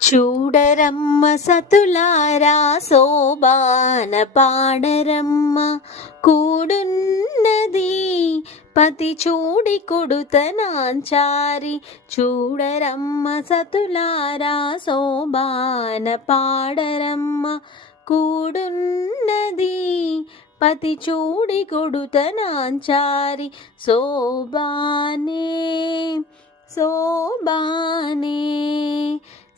చూడరమ్మ సతులారా శోభాన పాడరమ్మ. కూడున్నది పతి చూడి కొడుతనాంచారి చూడరమ్మ సతులారా శోభాన పాడరమ్మ. కూడున్నది పతి చూడి కొడుతనాంచారి శోభానే శోభానే.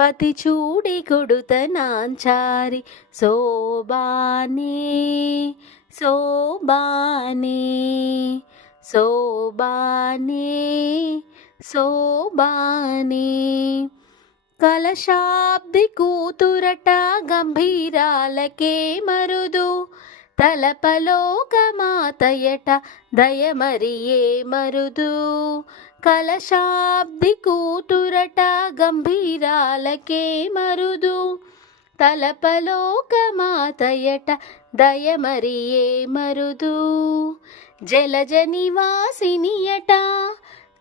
పతి చూడి కొడుత నాంచారి. సోబానే సోబానే సోబానే సోబానే కలశాబ్ది కూతురట గంభీరాలకే మరుదు. తలపలోకమాతయట దయమరియే మరుదు. కలశాబ్ది కూతురట గంభీరాలకే మరుదు. తలపలోకమాతయట దయమరియే మరుదు. జలజ నివాసినియట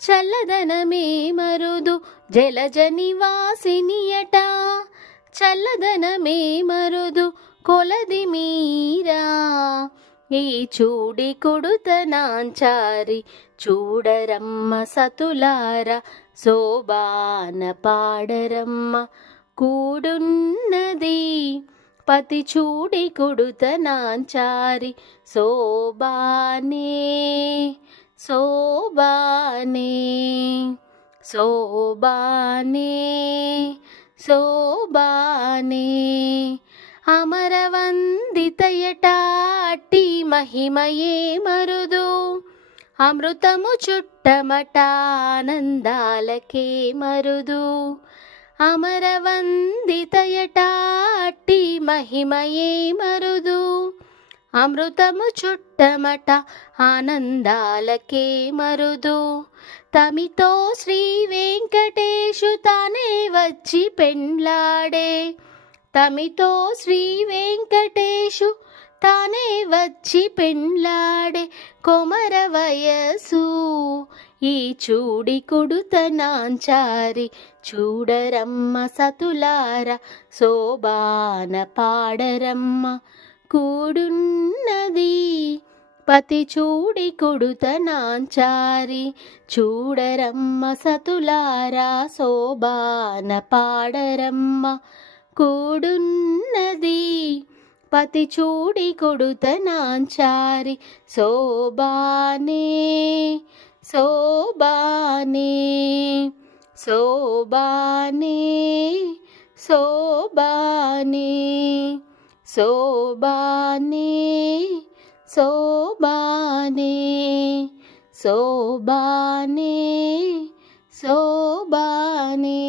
చల్లదనమే మరుదు. జలజ నివాసినియట చల్లదనమే మరుదు. కొలది మీరా? ఈ చూడి కొడుతనాంచారి చూడరమ్మ సతులార శోభాన పాడరమ్మ కూడున్నది. పతి చూడి కొడుతనాంచారి శోభానే శోభానే శోభానే శోభానే. అమరవందితయటాటి మహిమయే మరుదు. అమృతము చుట్టమట ఆనందాలకే మరుదు. అమరవందితయటాటి మహిమయే మరుదు. అమృతము చుట్టమట ఆనందాలకే మరుదు. తమితో శ్రీ వెంకటేశు తానే వచ్చి పెండ్లాడే. తమితో శ్రీ వెంకటేశు తానే వచ్చి పెండ్లాడే కొమర వయసు ఈ చూడి కొడుతనాంచారి చూడరమ్మ సతులార శోభాన పాడరమ్మ కూడున్నది. పతి చూడి కొడుతనాంచారి చూడరమ్మ సతులారా శోభాన పాడరమ్మ కూడున్నది. పతి చూడి కొడుతనాంచారి శోభానే శోభానే శోభానే శోభానే శోభానే శోభానే శోభానే శోభానే.